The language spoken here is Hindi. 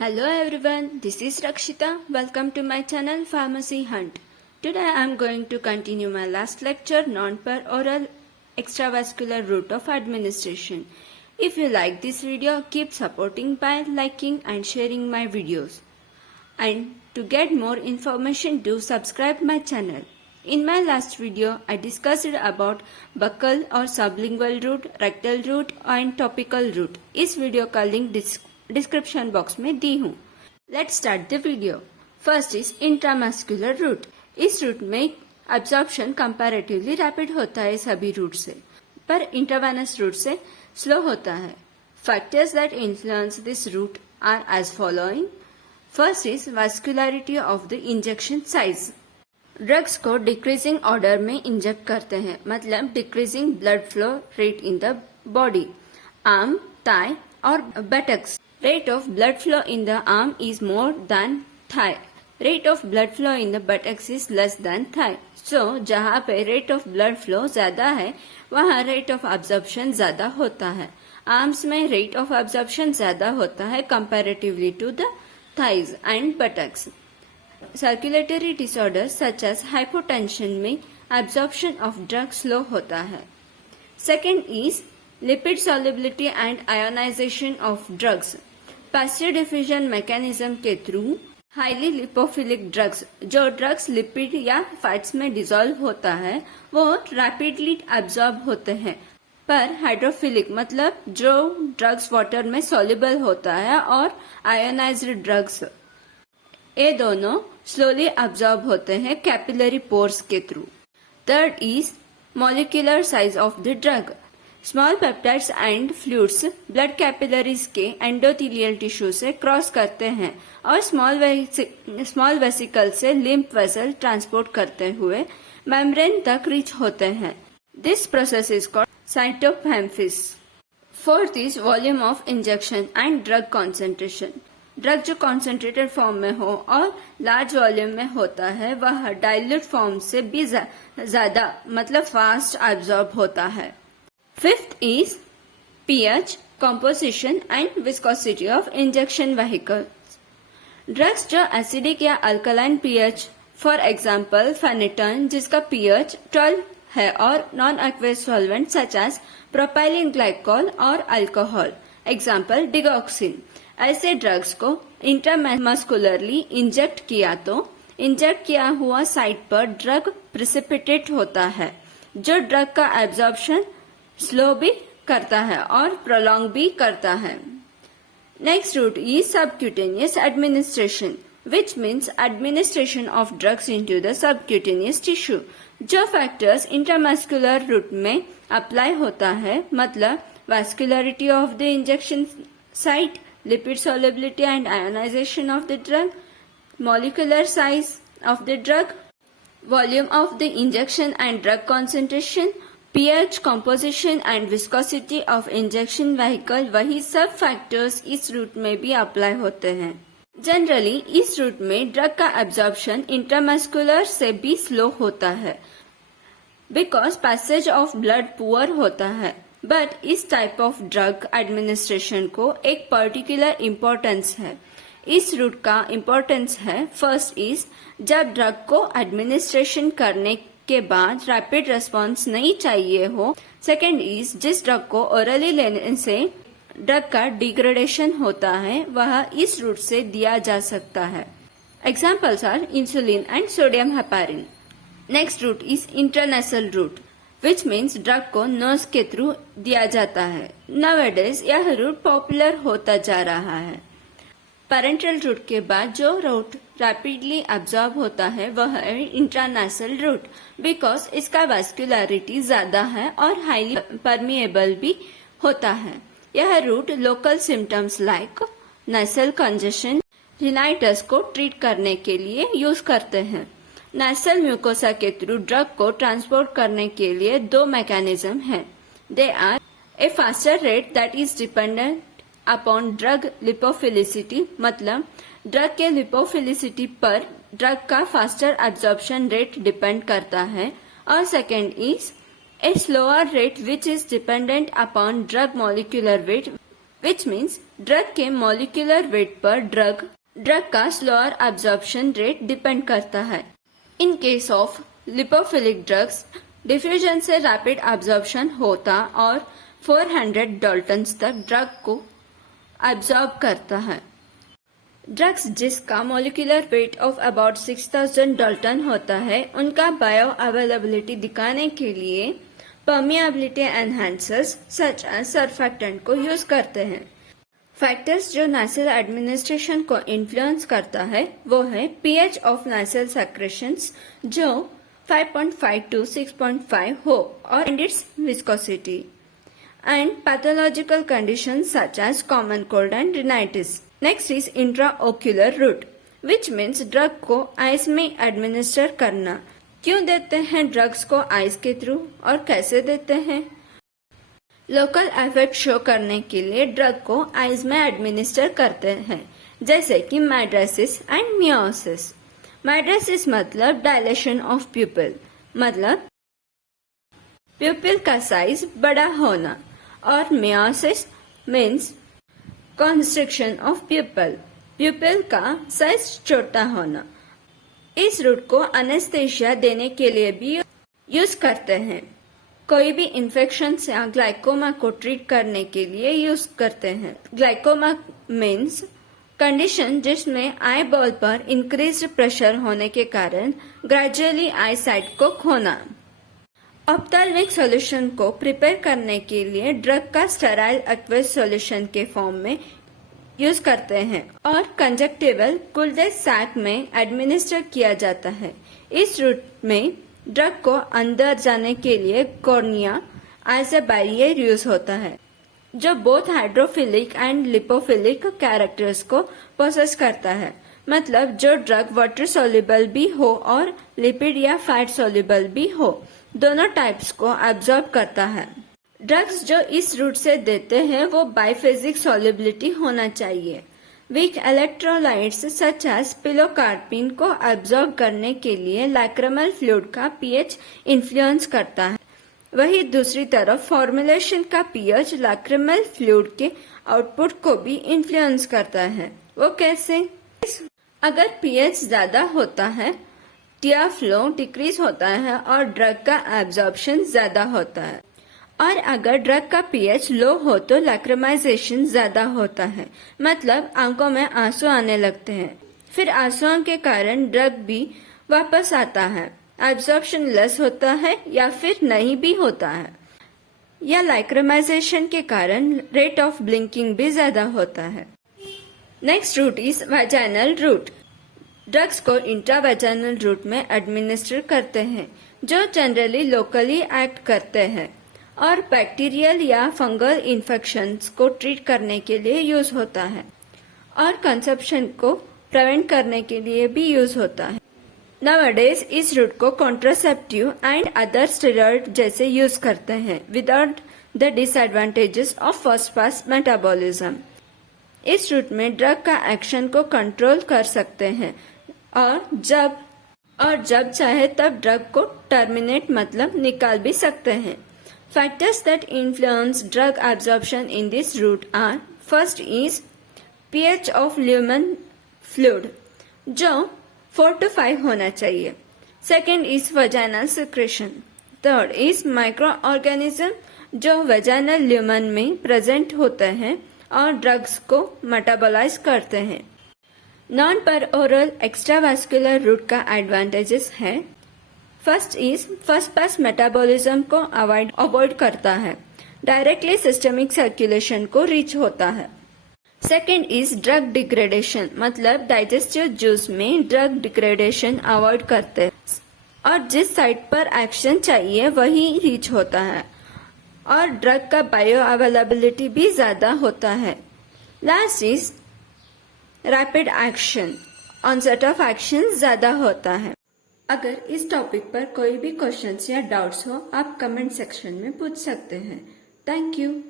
Hello everyone, this is Rakshita. Welcome to my channel Pharmacy Hunt. Today I am going to continue my last lecture non-per-oral extravascular route of administration. If you like this video, keep supporting by liking and sharing my videos. And to get more information, do subscribe my channel. In my last video, I discussed about buccal or sublingual route, rectal route and topical route. इस वीडियो का लिंक डिस्क्रिप्शन बॉक्स में दी हूँ. Let's start the video. First is intramuscular route. इस रूट में एब्जॉर्प्शन कंपैरेटिवली रैपिड होता है सभी रूट से, पर इंट्रावेनस रूट से स्लो होता है. Factors that influence this route are as following. First is vascularity of the injection size. Drugs को डिक्रीजिंग ऑर्डर में इंजेक्ट करते हैं, मतलब decreasing blood flow rate in the body. Arm, thigh और buttocks. Rate of blood flow in the arm is more than thigh. Rate of blood flow in the buttocks is less than thigh. So, जहाँ पे rate of blood flow ज़्यादा है, वहाँ rate of absorption ज़्यादा होता है. Arms में rate of absorption ज़्यादा होता है comparatively to the thighs and buttocks. Circulatory disorders such as hypotension में absorption of drug slow होता है. Second is lipid solubility and ionization of drugs. Passive diffusion mechanism के थ्रू हाईली लिपोफिलिक ड्रग्स, जो ड्रग्स लिपिड या फैट्स में डिसॉल्व होता है, वो रैपिडली एब्जॉर्ब होते हैं. पर हाइड्रोफिलिक मतलब जो ड्रग्स वाटर में सॉल्युबल होता है, और आयोनाइज्ड ड्रग्स, ये दोनों स्लोली एब्जॉर्ब होते हैं कैपिलरी पोर्स के through. Third is molecular size of the drug. Small peptides and fluids blood capillaries के एंडोथेलियल टिश्यू से क्रॉस करते हैं और स्मॉल वेसिकल से लिम्फ वेसल ट्रांसपोर्ट करते हुए मेम्ब्रेन तक रीच होते हैं. This process is called cytopempsis. Fourth is volume of injection and drug concentration. Drug जो कॉन्सेंट्रेटेड फॉर्म में हो और लार्ज वॉल्यूम में होता है, वह डाइल्यूट फॉर्म से भी ज्यादा मतलब फास्ट एब्जॉर्ब होता है. Fifth is pH, composition and viscosity of injection vehicles. Drugs जो acidic या alkaline pH, for example phenytoin जिसका pH 12 है, और non-aqueous solvent such as propylene glycol और alcohol, example digoxin. ऐसे ड्रग्स को इंट्रामस्कुलरली इंजेक्ट किया तो इंजेक्ट किया हुआ साइट पर ड्रग प्रिसिपिटेट होता है, जो ड्रग का एब्जॉर्प्शन स्लो भी करता है और प्रोलॉन्ग भी करता है. Next route is subcutaneous administration, which means administration of drugs into the subcutaneous tissue. जो फैक्टर्स इंट्रामस्कुलर रूट में अप्लाई होता है, मतलब vascularity of the injection site, lipid solubility and ionization of the drug, molecular size of the drug, volume of the injection and drug concentration, pH, composition and viscosity of injection vehicle, वही सब फैक्टर्स इस रूट में भी अप्लाई होते हैं. जनरली इस रूट में ड्रग का एब्जॉर्प्शन इंट्रामस्कुलर से भी स्लो होता है, because passage of blood poor होता है. बट इस टाइप ऑफ ड्रग एडमिनिस्ट्रेशन को एक पर्टिकुलर इम्पोर्टेंस है. इस रूट का इम्पोर्टेंस है, फर्स्ट इज जब ड्रग को एडमिनिस्ट्रेशन करने के बाद रैपिड रेस्पॉन्स नहीं चाहिए हो. सेकेंड इज जिस ड्रग को ओरली लेने से ड्रग का डिग्रेडेशन होता है, वह इस रूट से दिया जा सकता है. Examples are insulin and sodium heparin. Next route is intranasal route, which means drug को नर्स के थ्रू दिया जाता है. नाउअडेज यह रूट पॉपुलर होता जा रहा है. पैरेंटल रूट के बाद जो रूट रैपिडली एब्जॉर्ब होता है, वह है इंट्रानेसल रूट, बिकॉज इसका वास्कुलरिटी ज्यादा है और हाईली परमिएबल भी होता है. यह route local symptoms like nasal congestion, rhinitis को ट्रीट करने के लिए यूज करते हैं. नेसल म्यूकोसा के थ्रू ड्रग को ट्रांसपोर्ट करने के लिए दो मैकेनिज्म हैं. They are a faster rate that is dependent upon drug lipophilicity, मतलब ड्रग के लिपोफिलिसिटी पर ड्रग का फास्टर एब्जॉर्प्शन रेट डिपेंड करता है. और second is a slower rate which is dependent upon drug molecular weight, which means drug के मॉलिक्यूलर वेट पर ड्रग का स्लोअर एब्जॉर्प्शन रेट डिपेंड करता है। In case of lipophilic drugs diffusion से रैपिड एब्जॉर्प्शन होता और 400 डाल्टन्स तक ड्रग को एब्जॉर्ब करता है। ड्रग्स जिसका molecular weight of about 6000 Dalton होता है, उनका बायो अवेलेबिलिटी दिखाने के लिए permeability enhancers such as surfactant को यूज करते हैं। फैक्टर्स जो नासल एडमिनिस्ट्रेशन को इन्फ्लुएंस करता है वो है पीएच ऑफ नासल सेक्रेशंस जो 5.5 to 6.5 हो और it's viscosity and pathological conditions such as common cold and rhinitis. Next is intraocular route, which means drug को आइस में एडमिनिस्टर करना। क्यों देते हैं ड्रग्स को आइस के थ्रू और कैसे देते हैं? लोकल इफेक्ट शो करने के लिए ड्रग को आइस में एडमिनिस्टर करते हैं, जैसे कि माइड्रेसिस एंड मियोसिस। माइड्रेसिस मतलब डायलेशन ऑफ प्यूपिल, मतलब प्यूपिल का साइज बड़ा होना, और मियोसिस मीन्स कंस्ट्रिक्शन ऑफ प्यूपिल, प्यूपिल का साइज छोटा होना। इस रूट को एनेस्थीसिया देने के लिए भी यूज करते हैं। कोई भी इन्फेक्शन या ग्लाइकोमा को ट्रीट करने के लिए यूज करते हैं। ग्लाइकोमा मीन्स कंडीशन जिसमें आई बॉल पर इंक्रीज्ड प्रेशर होने के कारण ग्रेजुअली आई साइट को खोना। ऑप्थेल्मिक सॉल्यूशन को प्रिपेयर करने के लिए ड्रग का स्टेराइल एक्वस सॉल्यूशन के फॉर्म में यूज करते हैं और कंजक्टिवल कुल्डे सैक में एडमिनिस्टर किया जाता है। इस रूट में ड्रग को अंदर जाने के लिए cornea as a barrier use होता है, जो both hydrophilic and lipophilic characters को पोसेस करता है। मतलब जो ड्रग वाटर सोल्यूबल भी हो और लिपिड या फैट सोल्यूबल भी हो, दोनों टाइप्स को एब्जॉर्ब करता है। ड्रग्स जो इस रूट से देते हैं वो बाइफेजिक सॉल्युबिलिटी होना चाहिए। Weak electrolytes such as pilocarpine को एब्जॉर्ब करने के लिए लैक्रिमल फ्लूइड का पीएच इन्फ्लुएंस करता है। वही दूसरी तरफ फॉर्मुलेशन का पीएच लैक्रिमल फ्लूइड के आउटपुट को भी इन्फ्लुएंस करता है। वो कैसे? अगर पीएच ज्यादा होता है, टीयर फ्लो डिक्रीज होता है और ड्रग का एब्जॉर्प्शन ज्यादा होता है। और अगर ड्रग का पीएच लो हो तो लैक्रिमाइजेशन ज्यादा होता है, मतलब आंखों में आंसू आने लगते हैं। फिर आंसुओं के कारण ड्रग भी वापस आता है। एब्जॉर्प्शन लेस होता है या फिर नहीं भी होता है, या लैक्रिमाइजेशन के कारण रेट ऑफ ब्लिंकिंग भी ज्यादा होता है। Next route is vaginal route. Drugs को इंट्रावेजाइनल रूट में एडमिनिस्टर करते हैं, जो जनरली लोकली एक्ट करते हैं और बैक्टीरियल या फंगल इन्फेक्शंस को ट्रीट करने के लिए यूज होता है और कंसप्शन को प्रिवेंट करने के लिए भी यूज होता है। Nowadays इस रूट को कॉन्ट्रासेप्टिव एंड अदर स्टेरॉइड जैसे यूज करते हैं without the disadvantages of first pass metabolism. इस रूट में ड्रग का एक्शन को कंट्रोल कर सकते हैं और जब चाहे तब ड्रग को टर्मिनेट मतलब निकाल भी सकते हैं। Factors that influence drug absorption in this route are: first is pH of lumen fluid जो 4 to 5 होना चाहिए। Second is vaginal secretion. Third is micro organism जो वजाइनल ल्यूमन में प्रेजेंट होते हैं और ड्रग्स को मेटाबोलाइज करते हैं। नॉन पर ओरल एक्स्ट्रावास्कुलर रूट का एडवांटेजेस है: first is first pass metabolism को अवॉइड करता है, डायरेक्टली सिस्टमिक सर्कुलेशन को रीच होता है। सेकेंड इज ड्रग डिग्रेडेशन, मतलब डाइजेस्टिव जूस में ड्रग डिग्रेडेशन अवॉइड करते हैं और जिस साइट पर एक्शन चाहिए वही रीच होता है और ड्रग का बायो अवेलेबिलिटी भी ज्यादा होता है। Last is rapid action, onset of action ज्यादा होता है। अगर इस टॉपिक पर कोई भी क्वेश्चंस या डाउट्स हो आप कमेंट सेक्शन में पूछ सकते हैं। Thank you.